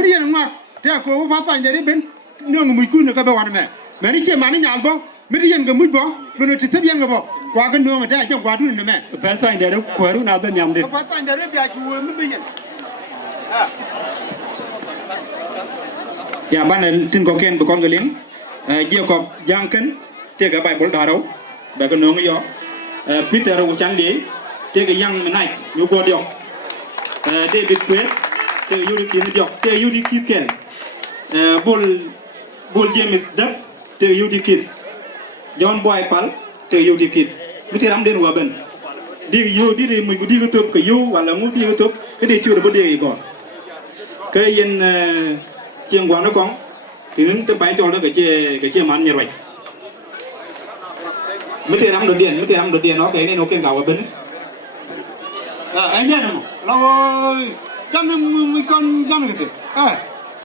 mới đi ăn mà thế cô phát phải để bên nương mùi cún được cái bao ăn mẹ đi chơi mà nó nhàn bông mới đi ăn cái mũi bông rồi nó trực tiếp ăn cái bông qua cái nương mà thế trong qua đun nữa mẹ phát phải để nó khỏe lúc nào tên nhầm đi phát phải để nó bịa chú mới đi ăn ya ban tin ko ken con cái liếng je ko giang ken te ga bay bol daro ba ko no yo Peter Ochan li te ga yang night ñu go dio David Quet te yudi kin dio te yudi kit ken bol James Dab te yudi kit John Boy Pal te yudi kit mi te ram den wa ben di yo di mu di ko top ko yo wala mu di ko top ke de chu do de ko ke yen chieng quang nó con thì nó tới bãi cho nó cái chia mặn như vậy mới tiền năm được tiền nó cái nên nó kêu gạo ở bên anh biết không lâu ơi con cái gì